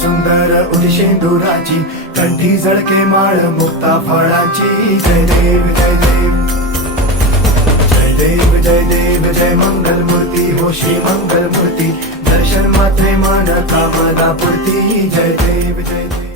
सुंदर उडी शेंदुराची, कंठी झळके माळ मुक्ता फळाची. जय देव जय देव जय देव जय देव जय मंगल मूर्ती हो श्री मंगल मूर्ती. दर्शन मात्रे मन कामना पूर्ती. जय देव जय देव.